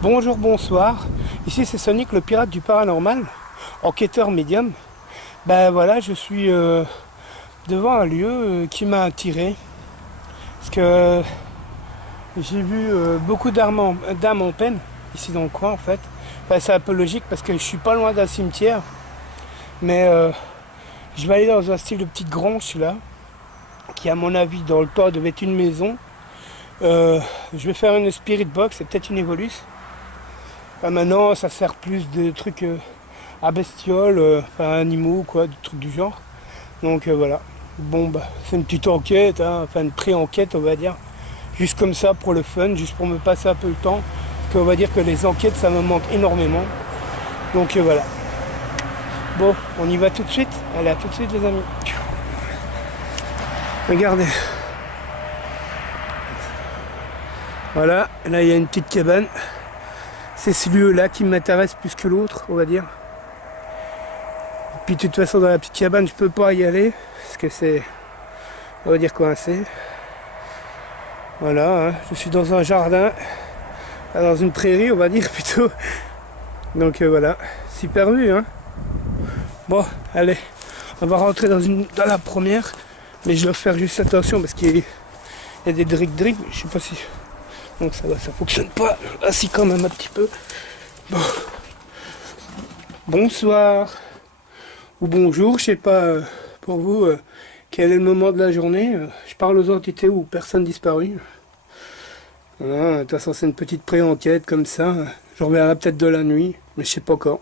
Bonjour, bonsoir, ici c'est Sonic, le pirate du paranormal, enquêteur médium. Ben voilà, je suis devant un lieu qui m'a attiré, parce que j'ai vu beaucoup d'âmes en peine, ici dans le coin en fait. Ben, c'est un peu logique parce que je suis pas loin d'un cimetière, mais je vais aller dans un style de petite grange là, qui à mon avis dans le toit devait être une maison. Je vais faire une spirit box, c'est peut-être une Evolus. Maintenant, ça sert plus de trucs à bestioles, animaux, quoi, des trucs du genre. Donc voilà. Bon, bah, c'est une petite enquête, hein, enfin une pré-enquête, on va dire. Juste comme ça, pour le fun, juste pour me passer un peu le temps. Parce qu'on va dire que les enquêtes, ça me manque énormément. Donc voilà. Bon, on y va tout de suite. Allez, à tout de suite, les amis. Regardez. Voilà, là, il y a une petite cabane. C'est ce lieu-là qui m'intéresse plus que l'autre, on va dire. Et puis de toute façon, dans la petite cabane, je peux pas y aller, parce que c'est, on va dire, coincé. Voilà, hein, je suis dans un jardin, dans une prairie, on va dire plutôt. Donc voilà, super vue, hein. Bon, allez, on va rentrer dans la première, mais je dois faire juste attention parce qu'il y a des drip, je sais pas si. Donc ça va, ça fonctionne pas. Assis quand même un petit peu. Bon. Bonsoir. Ou bonjour, je sais pas pour vous quel est le moment de la journée. Je parle aux entités ou personnes disparues. Voilà, de toute façon c'est une petite pré-enquête comme ça. Je reverrai peut-être de la nuit, mais je sais pas quand.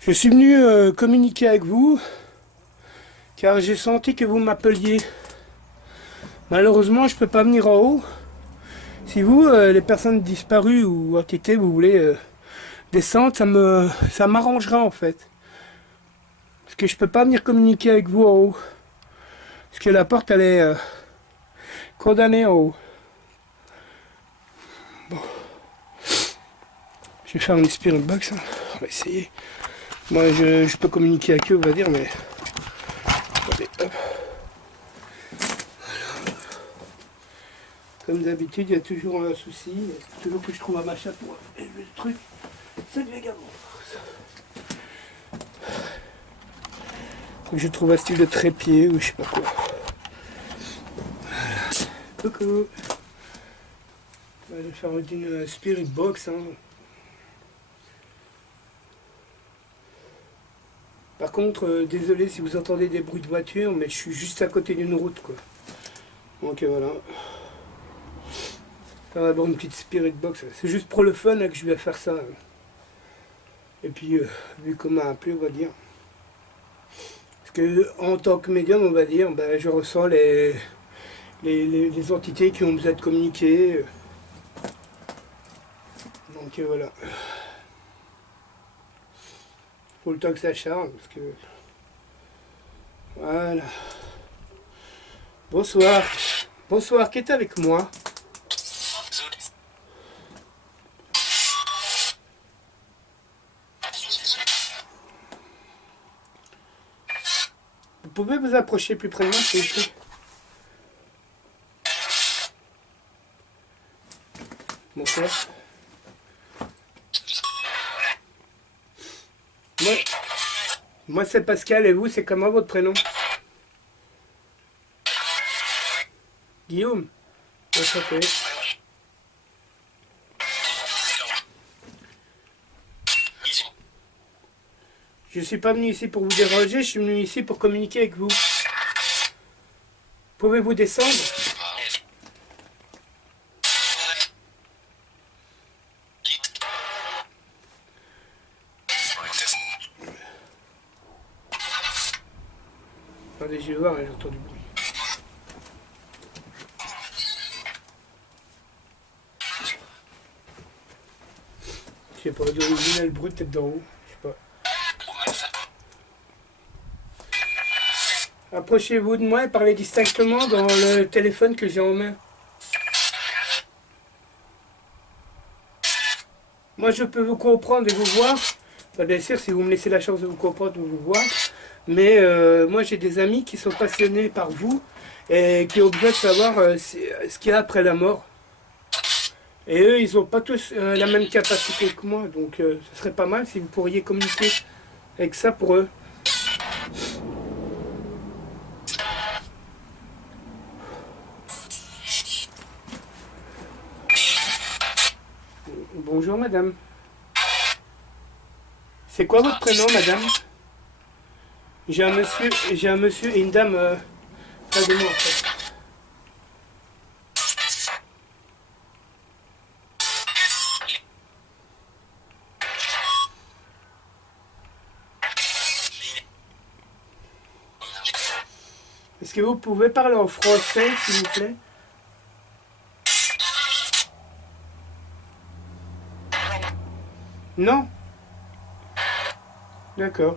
Je suis venu communiquer avec vous car j'ai senti que vous m'appeliez. Malheureusement je peux pas venir en haut. Si vous, les personnes disparues ou entités, vous voulez descendre, ça m'arrangera en fait. Parce que je peux pas venir communiquer avec vous en haut. Parce que la porte, elle est condamnée en haut. Bon. Je vais faire une spirit box. Hein. On va essayer. Moi, je peux communiquer avec eux, on va dire, mais... Attendez, hop. Comme d'habitude, il y a toujours un souci. Il faut toujours que je trouve un machin pour élever le truc. C'est du également. Faut que je trouve un style de trépied ou je sais pas quoi. Voilà. Coucou. Je vais faire une spirit box. Hein. Par contre, désolé si vous entendez des bruits de voiture, mais je suis juste à côté d'une route, quoi. Donc voilà. Faire d'abord une petite spirit box. C'est juste pour le fun là, que je vais faire ça. Et puis, vu qu'on m'a appelé, on va dire. Parce que en tant que médium, on va dire, ben, je ressens les entités qui ont besoin de communiquer. Donc voilà. Faut le temps que ça charge, parce que... Voilà. Bonsoir. Bonsoir, qui est avec moi? Vous pouvez vous approcher plus près de moi, s'il vous plaît? Bonsoir. Moi c'est Pascal, et vous, c'est comment votre prénom? Guillaume? Enchanté. Je suis pas venu ici pour vous déranger, je suis venu ici pour communiquer avec vous. Pouvez-vous descendre? Attendez, je vais voir, j'entends du bruit. Je sais pas, d'original brut, peut-être d'en haut. Je sais pas. Approchez-vous de moi et parlez distinctement dans le téléphone que j'ai en main. Moi, je peux vous comprendre et vous voir. Enfin, bien sûr, si vous me laissez la chance de vous comprendre ou vous voir. Mais moi, j'ai des amis qui sont passionnés par vous et qui ont besoin de savoir ce qu'il y a après la mort. Et eux, ils n'ont pas tous la même capacité que moi. Donc, ce serait pas mal si vous pourriez communiquer avec ça pour eux. Bonjour, madame. C'est quoi votre prénom, madame? J'ai un monsieur et une dame près de moi, en fait. Est-ce que vous pouvez parler en français, s'il vous plaît? Non? D'accord.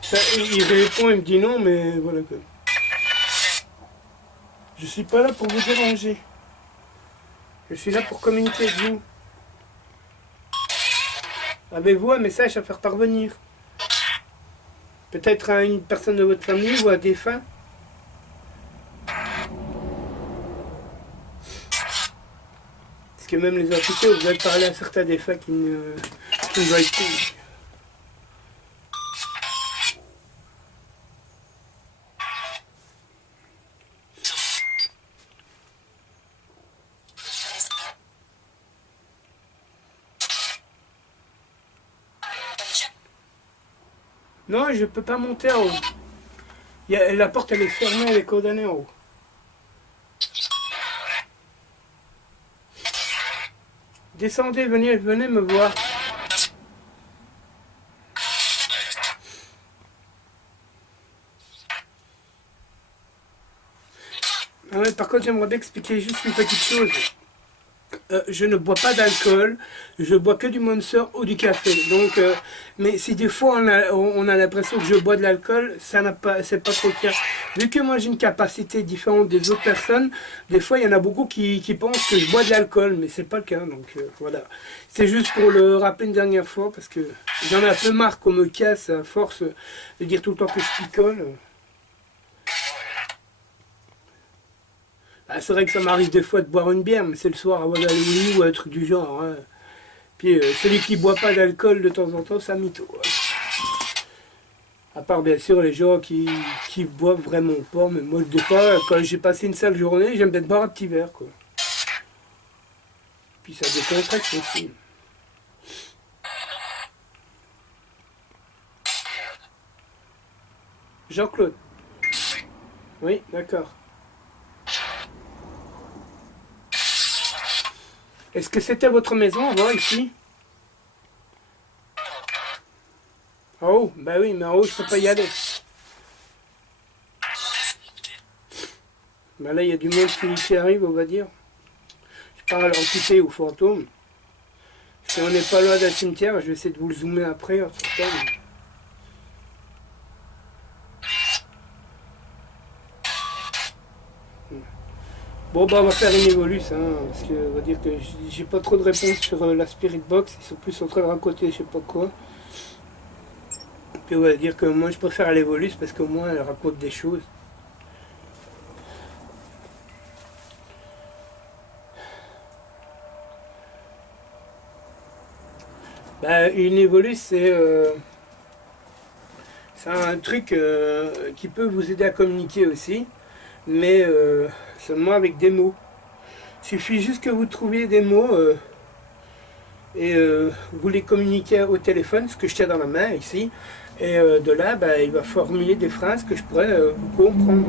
Ça, il répond, il me dit non, mais voilà quoi. Je suis pas là pour vous déranger. Je suis là pour communiquer avec vous. Avez-vous un message à faire parvenir? Peut-être à une personne de votre famille ou à un défunt? Parce que même les entités, vous allez parler à certains défunts qui ne veulent plus. Non, je peux pas monter en haut. La porte, elle est fermée, elle est condamnée en haut. Descendez, venez me voir. Ah ouais, par contre, j'aimerais bien expliquer juste une petite chose. Je ne bois pas d'alcool, je bois que du Monster ou du café. Donc, mais si des fois on a l'impression que je bois de l'alcool, c'est pas trop le cas. Vu que moi j'ai une capacité différente des autres personnes, des fois il y en a beaucoup qui pensent que je bois de l'alcool, mais c'est pas le cas. Donc voilà, c'est juste pour le rappeler une dernière fois parce que j'en ai un peu marre qu'on me casse à force de dire tout le temps que je picole. Ah, c'est vrai que ça m'arrive des fois de boire une bière, mais c'est le soir avant d'aller au lit ou un truc du genre. Hein. Puis celui qui boit pas d'alcool de temps en temps, c'est un mytho. Hein. À part bien sûr les gens qui boivent vraiment pas, mais moi des fois, quand j'ai passé une sale journée, j'aime bien boire un petit verre. Quoi. Puis ça décontracte aussi. Jean-Claude. Oui, d'accord. Est-ce que c'était votre maison avant, ici? En haut? Bah oui, mais en haut, je peux pas y aller. Bah là, il y a du monde qui arrive, on va dire. Je parle à l'entité ou fantôme. Si on n'est pas loin d'un cimetière, je vais essayer de vous le zoomer après. Bon bah on va faire une évolus, hein, parce que on va dire que j'ai pas trop de réponses sur la Spirit Box, ils sont plus en train de raconter je sais pas quoi. Puis on va dire que moi je préfère l'évolus parce qu'au moins elle raconte des choses. Bah, une évolus c'est un truc qui peut vous aider à communiquer aussi, mais seulement avec des mots. Il suffit juste que vous trouviez des mots et vous les communiquez au téléphone, ce que je tiens dans la main ici. Et de là, bah, il va formuler des phrases que je pourrais vous comprendre.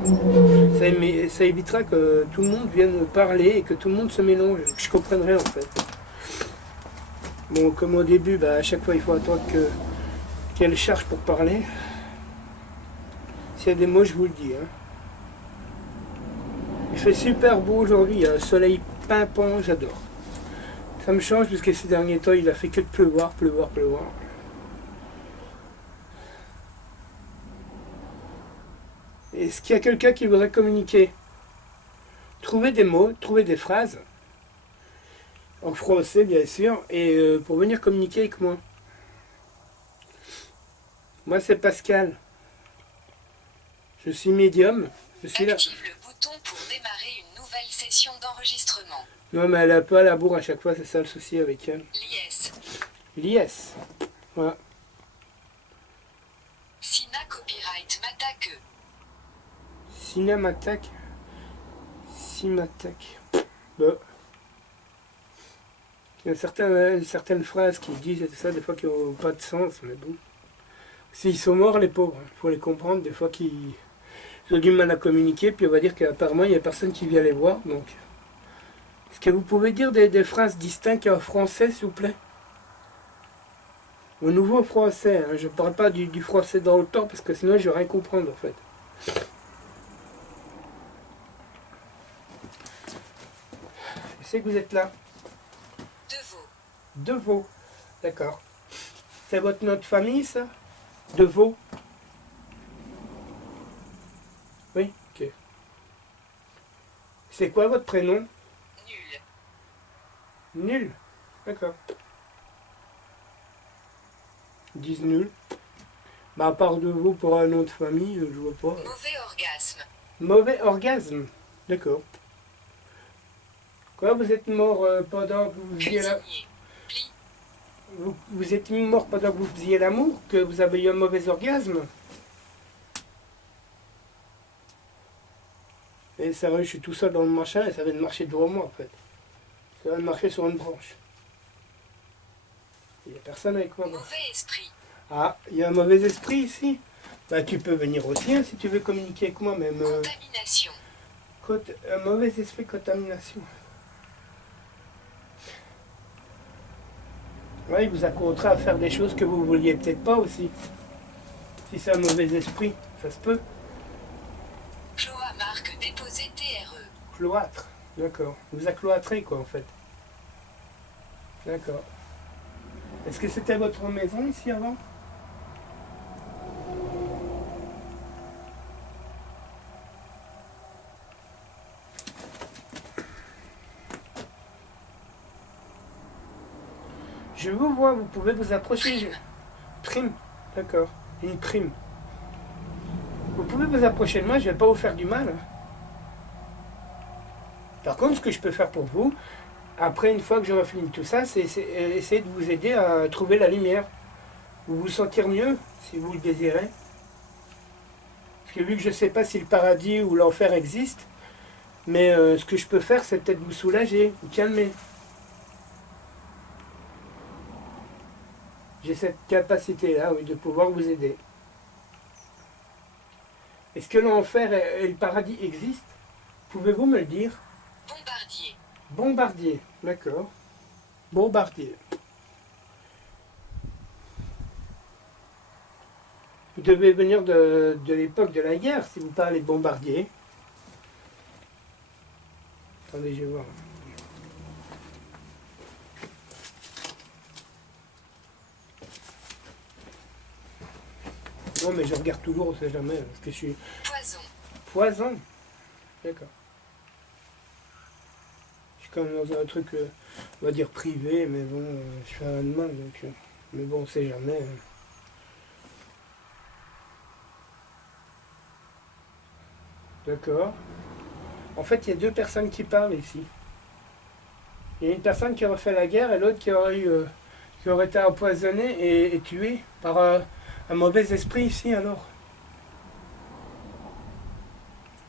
Ça évitera que tout le monde vienne parler et que tout le monde se mélange, que je comprendrai en fait. Bon, comme au début, bah, à chaque fois il faut attendre qu'elle charge pour parler. S'il y a des mots, je vous le dis. Hein. Il fait super beau aujourd'hui, il y a un soleil pimpant, j'adore. Ça me change parce que ces derniers temps, il a fait que de pleuvoir, pleuvoir, pleuvoir. Est-ce qu'il y a quelqu'un qui voudrait communiquer? Trouver des mots, trouver des phrases, en français bien sûr, et pour venir communiquer avec moi. Moi c'est Pascal, je suis médium, je suis là. Active le bouton pour démarrer une nouvelle session d'enregistrement. Non mais elle a pas la bourre à chaque fois, c'est ça le souci avec elle. Lies. Lies. Voilà. Sina copyright m'attaque. Cinemattaque. Cimattaque. Bon. Il y a certaines phrases qui disent et tout ça, des fois qui n'ont pas de sens, mais bon. S'ils sont morts, les pauvres, il faut les comprendre, des fois qu'ils ont du mal à communiquer, puis on va dire qu'apparemment il n'y a personne qui vient les voir, donc. Est-ce que vous pouvez dire des phrases distinctes en français, s'il vous plaît? Au nouveau français, hein, je ne parle pas du français dans le temps, parce que sinon je vais rien comprendre en fait. Je sais que vous êtes là. Deveau. Deveau. D'accord. C'est votre nom de famille, ça? Deveau. Oui, ok. C'est quoi votre prénom? Nul. Nul. D'accord. Ils disent nul. Bah, à part Deveau pour un nom de famille, je vois pas. Mauvais orgasme. Mauvais orgasme. D'accord. Quoi, vous êtes mort pendant que vous faisiez la... Cuisinier. Pli. Vous êtes mort pendant que vous faisiez l'amour, que vous avez eu un mauvais orgasme? Et sérieux, je suis tout seul dans le machin et ça vient de marcher devant moi en fait. Ça vient de marcher sur une branche. Il n'y a personne avec moi. Mauvais esprit. Ah, il y a un mauvais esprit ici? Bah tu peux venir aussi hein, si tu veux communiquer avec moi même. Contamination. Un mauvais esprit, contamination. Ouais, il vous a contraint à faire des choses que vous vouliez peut-être pas aussi. Si c'est un mauvais esprit, ça se peut. Cloa marque déposé TRE. Cloître, d'accord. Il vous a cloîtré quoi en fait. D'accord. Est-ce que c'était votre maison ici avant? Je vous vois, vous pouvez vous approcher. Prime, d'accord. Une prime. Vous pouvez vous approcher de moi, je ne vais pas vous faire du mal. Par contre, ce que je peux faire pour vous, après, une fois que j'aurai fini tout ça, c'est essayer de vous aider à trouver la lumière. Vous vous sentir mieux, si vous le désirez. Parce que vu que je ne sais pas si le paradis ou l'enfer existe, mais ce que je peux faire, c'est peut-être vous soulager, vous calmer. J'ai cette capacité-là, oui, de pouvoir vous aider. Est-ce que l'enfer et le paradis existent? Pouvez-vous me le dire? Bombardier. Bombardier, d'accord. Bombardier. Vous devez venir de l'époque de la guerre, si vous parlez de bombardier. Attendez, je vais voir. Non, mais je regarde toujours, on sait jamais, parce que je suis... Poison. Poison. D'accord. Je suis quand même dans un truc, on va dire privé, mais bon, je fais rien de mal, donc... mais bon, on sait jamais. D'accord. En fait, il y a deux personnes qui parlent ici. Il y a une personne qui aurait fait la guerre et l'autre qui aurait été empoisonné et tué par un mauvais esprit ici, alors.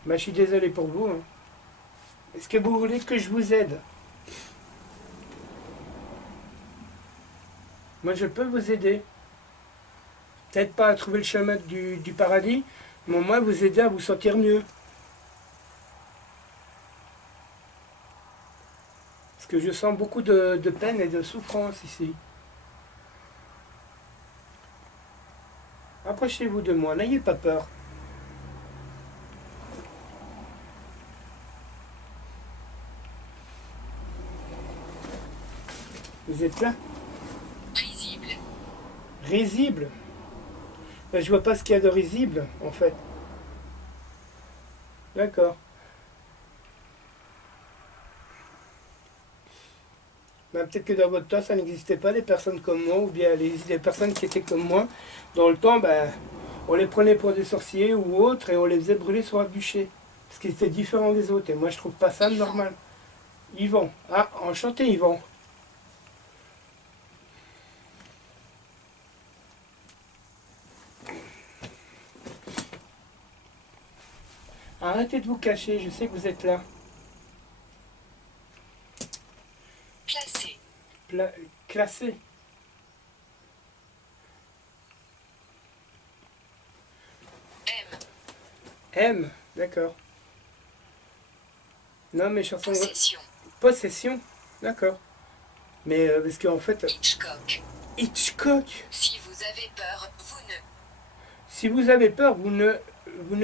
Bah, je suis désolé pour vous. Hein. Est-ce que vous voulez que je vous aide? Moi, je peux vous aider. Peut-être pas à trouver le chemin du paradis, mais au moins vous aider à vous sentir mieux. Parce que je sens beaucoup de peine et de souffrance ici. Approchez-vous de moi, n'ayez pas peur. Vous êtes là? Risible. Risible? Ben, je vois pas ce qu'il y a de risible, en fait. D'accord. Ben, peut-être que dans votre temps, ça n'existait pas, des personnes comme moi, ou bien les personnes qui étaient comme moi. Dans le temps, ben, on les prenait pour des sorciers ou autres, et on les faisait brûler sur un bûcher. Parce qu'ils étaient différents des autres, et moi je trouve pas ça Yvan. normal. Yvan. Ah, enchanté Yvan. Arrêtez de vous cacher, je sais que vous êtes là. Classé. Pla- classé. M. M, d'accord. Non, mais chanson. Possession. Possession, d'accord. Mais parce qu'en fait, Hitchcock. Hitchcock. Si vous avez peur, vous ne. Si vous avez peur, vous ne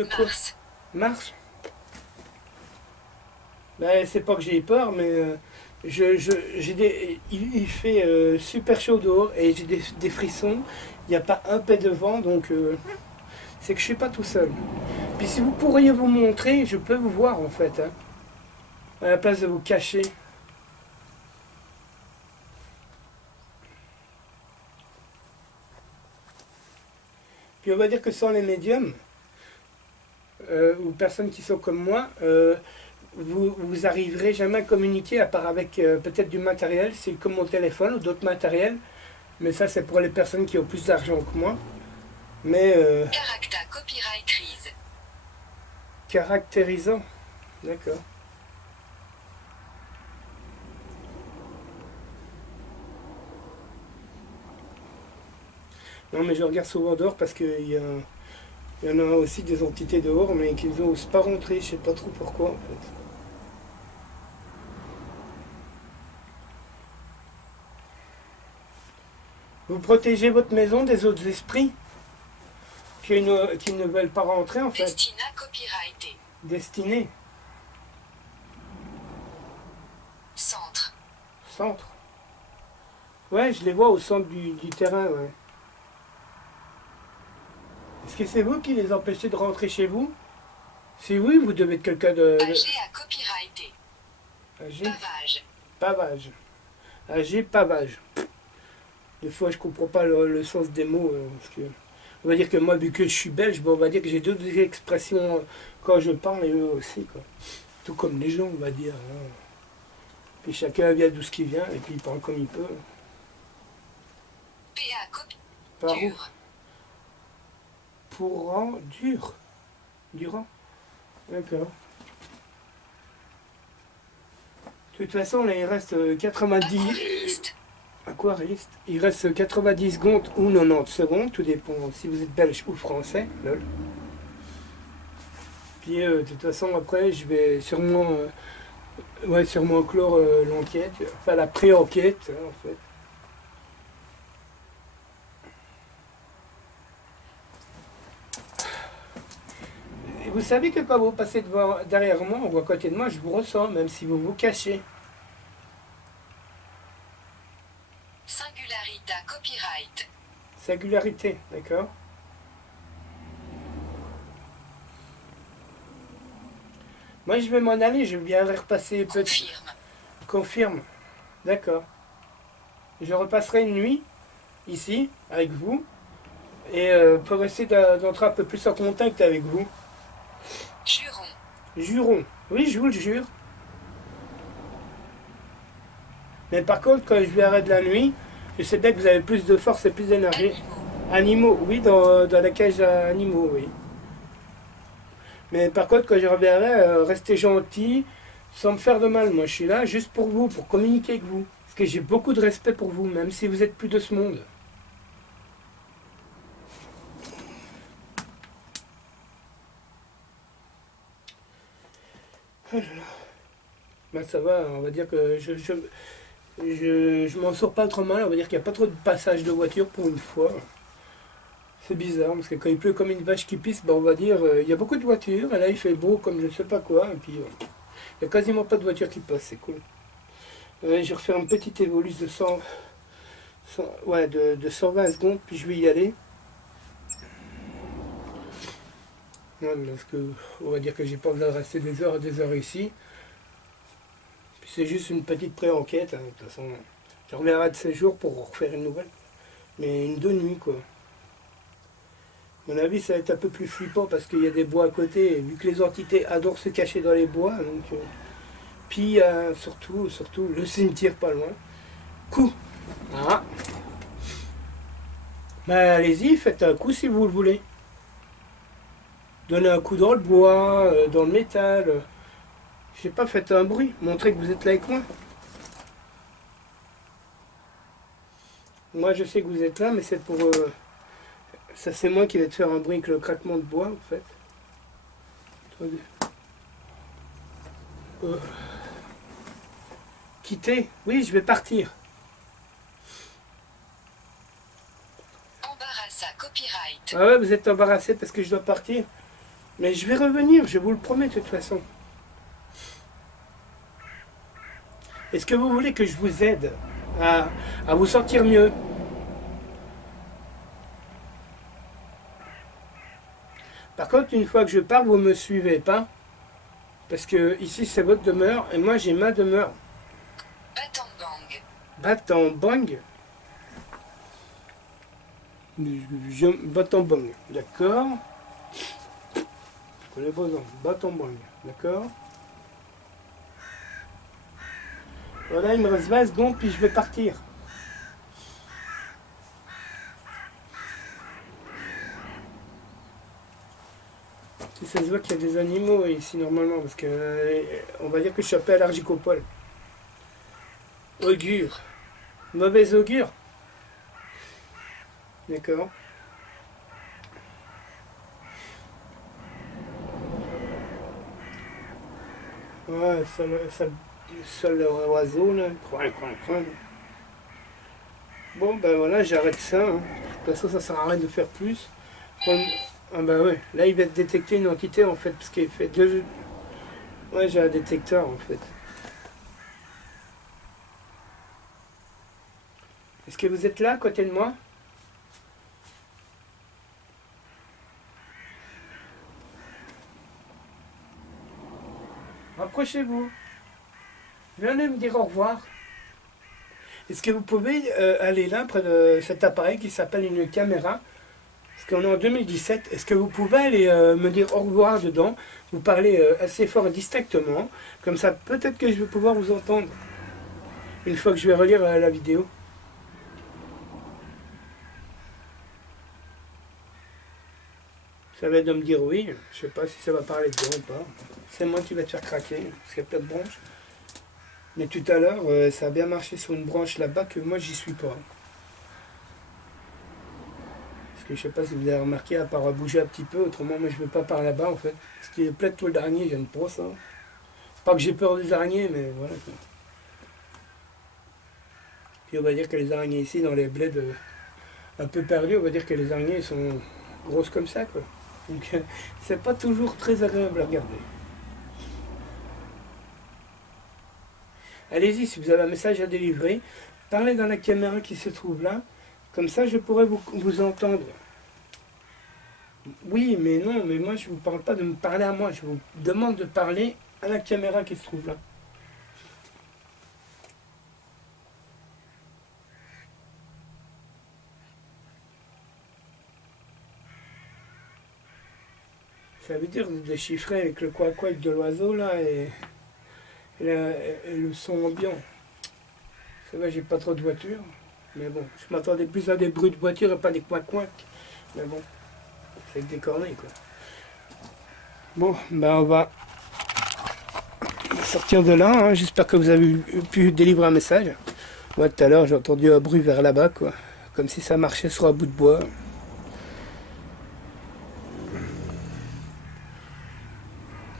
quoi? Mars. Mars. Ben, c'est pas que j'ai peur, mais j'ai il fait super chaud dehors et j'ai des frissons. Il n'y a pas un pet de vent, donc c'est que je suis pas tout seul. Puis si vous pourriez vous montrer, je peux vous voir en fait, hein, à la place de vous cacher. Puis on va dire que sans les médiums, ou personnes qui sont comme moi, vous arriverez jamais à communiquer à part avec peut-être du matériel, c'est comme mon téléphone ou d'autres matériels. Mais ça, c'est pour les personnes qui ont plus d'argent que moi. Mais Caractère copyright. caractérisant. D'accord. Non, mais je regarde souvent dehors parce il y en a aussi des entités dehors, mais qui n'osent pas rentrer. Je sais pas trop pourquoi, en fait. Vous protégez votre maison des autres esprits qui ne veulent pas rentrer, en fait. Destina copyrighté. Destinés. Centre. Centre. Ouais, je les vois au centre du terrain, ouais. Est-ce que c'est vous qui les empêchez de rentrer chez vous? Si oui, vous devez être quelqu'un AG à copyrighté. âgé. Pavage. Pavage. Âgé, pavage. Des fois, je comprends pas le sens des mots. Parce que, on va dire que moi, vu que je suis belge, bon, on va dire que j'ai d'autres expressions quand je parle et eux aussi, quoi. Tout comme les gens, on va dire, hein. Puis chacun vient d'où ce qu'il vient et puis il parle comme il peut. PA copy. Par où? Dur. Pourrant, dur. Durant. D'accord. De toute façon, là, il reste 90. Aquarelliste. Aquarelliste. Il reste 90 secondes ou 90 secondes, tout dépend si vous êtes belge ou français. Lol. Puis de toute façon, après, je vais sûrement clore l'enquête, enfin la pré-enquête, hein, en fait. Et vous savez que quand vous passez derrière moi ou à côté de moi, je vous ressens, même si vous vous cachez. Singularita copyright. Singularité, d'accord? Moi, je vais m'en aller, je viendrai repasser peut-être. Confirme. Confirme, d'accord. Je repasserai une nuit ici avec vous et pour essayer d'entrer un peu plus en contact avec vous. Juron. Jurons. Oui, je vous le jure. Mais par contre, quand je viendrai de la nuit, je sais bien que vous avez plus de force et plus d'énergie. Animaux. Animaux, oui, dans la cage à animaux, oui. Mais par contre, quand je reviendrai, restez gentil, sans me faire de mal. Moi, je suis là juste pour vous, pour communiquer avec vous. Parce que j'ai beaucoup de respect pour vous, même si vous êtes plus de ce monde. Oh là là. Ben, ça va, on va dire que je m'en sors pas trop mal. On va dire qu'il n'y a pas trop de passage de voiture pour une fois. C'est bizarre, parce que quand il pleut comme une vache qui pisse, ben, on va dire, il y a beaucoup de voitures, et là il fait beau comme je sais pas quoi, et puis il n'y a quasiment pas de voitures qui passent, c'est cool. Je vais refaire une petite évolue de 100 ouais, de 120 secondes, puis je vais y aller. Ouais, parce que on va dire que j'ai pas besoin de rester des heures ici. Puis c'est juste une petite pré-enquête, hein. De toute façon, je reviendrai de ces jours pour refaire une nouvelle. Mais une 2 nuits, quoi. À mon avis, ça va être un peu plus flippant parce qu'il y a des bois à côté, et vu que les entités adorent se cacher dans les bois, donc... puis surtout le cimetière pas loin. Coup. Ah. Ben allez-y, faites un coup si vous le voulez. Donnez un coup dans le bois, dans le métal. Je sais pas, faites un bruit. Montrez que vous êtes là avec moi. Moi je sais que vous êtes là, mais c'est pour... ça c'est moi qui vais te faire un bruit avec le craquement de bois en fait. Attendez. Quitter. Oui, je vais partir. Embarrassa copyright. Ah ouais, vous êtes embarrassé parce que je dois partir. Mais je vais revenir, je vous le promets de toute façon. Est-ce que vous voulez que je vous aide à vous sentir mieux? Par contre, une fois que je pars, vous ne me suivez pas. Parce que ici, c'est votre demeure et moi, j'ai ma demeure. Batambang. Batambang. Batambang, d'accord. Je connais pas ça. Batambang, d'accord. Voilà, il me reste 20 secondes, puis je vais partir. Si ça se voit qu'il y a des animaux ici normalement, parce que on va dire que je suis un peu allergique au poil. Augure. Mauvaise augure. D'accord. Ouais, seul oiseau là. Coin, coin, coin. Bon ben voilà, j'arrête ça. Hein. De toute façon, ça sert à rien de faire plus. Ah bah ouais, là il va détecter une entité en fait, parce qu'il fait deux... Ouais, j'ai un détecteur en fait. Est-ce que vous êtes là à côté de moi? Rapprochez-vous. Venez me dire au revoir. Est-ce que vous pouvez aller là, près de cet appareil qui s'appelle une caméra? Parce qu'on est en 2017. Est-ce que vous pouvez aller me dire au revoir dedans? Vous parlez assez fort et distinctement. Comme ça, peut-être que je vais pouvoir vous entendre. Une fois que je vais relire la vidéo. Ça va être de me dire oui. Je sais pas si ça va parler dedans ou pas. C'est moi qui vais te faire craquer. Parce qu'il y a plein de branches. Mais tout à l'heure, ça a bien marché sur une branche là-bas que moi, j'y suis pas. Parce que je sais pas si vous avez remarqué, à part bouger un petit peu, autrement moi je veux pas par là-bas en fait. Parce qu'il y a plein de toiles d'araignées, j'aime pas ça. Pas que j'ai peur des araignées, mais voilà quoi. Puis on va dire que les araignées ici, dans les bleds un peu perdus, on va dire que les araignées sont grosses comme ça quoi. Donc c'est pas toujours très agréable à regarder. Allez-y, si vous avez un message à délivrer, parlez dans la caméra qui se trouve là. Comme ça, je pourrais vous entendre. Oui, mais non, mais moi, je ne vous parle pas de me parler à moi. Je vous demande de parler à la caméra qui se trouve là. Ça veut dire de déchiffrer avec le quoi-quoi de l'oiseau là et le son ambiant. Ça va, j'ai pas trop de voitures. Mais bon, je m'attendais plus à des bruits de voiture et pas des coin-coin. Mais bon, c'est des cornets quoi. Bon, ben on va sortir de là. Hein. J'espère que vous avez pu délivrer un message. Moi tout à l'heure j'ai entendu un bruit vers là-bas quoi. Comme si ça marchait sur un bout de bois.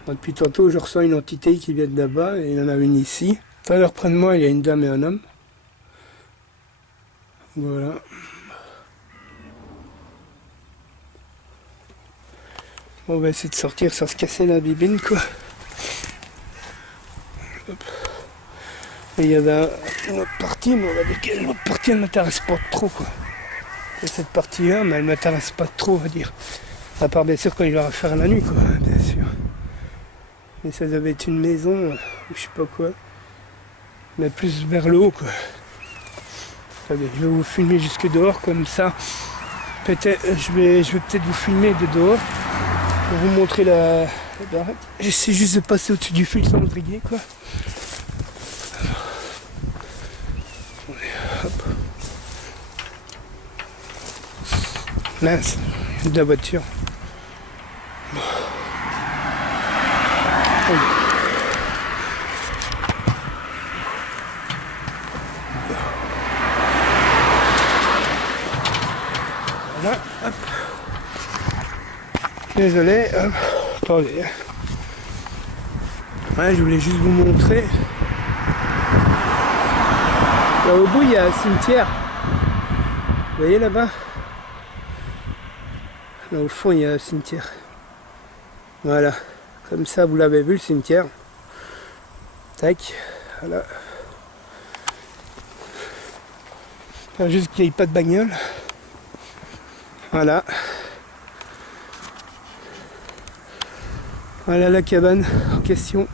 Depuis tantôt je ressens une entité qui vient de là-bas et il y en a une ici. Tout à l'heure près de moi il y a une dame et un homme. Voilà. Bon, on va essayer de sortir sans se casser la bibine quoi. Hop. Et il y avait une autre partie, mais on va dire que l'autre partie elle m'intéresse pas trop quoi. Et cette partie-là, mais elle m'intéresse pas trop, on va dire. À part bien sûr quand il va faire la nuit quoi, bien sûr. Mais ça devait être une maison, ou je sais pas quoi. Mais plus vers le haut quoi. Attendez, je vais vous filmer jusque dehors comme ça. Peut-être je vais peut-être vous filmer de dehors pour vous montrer la baraque. J'essaie juste de passer au-dessus du fil sans me briller quoi. Hop. Mince, de la voiture. Voilà, hop. Désolé, hop. Attendez. Ouais, je voulais juste vous montrer. Là au bout, il y a un cimetière. Vous voyez là-bas? Là au fond, il y a un cimetière. Voilà. Comme ça, vous l'avez vu, le cimetière. Tac. Voilà. Enfin, juste qu'il n'y ait pas de bagnole. Voilà. Voilà la cabane en question.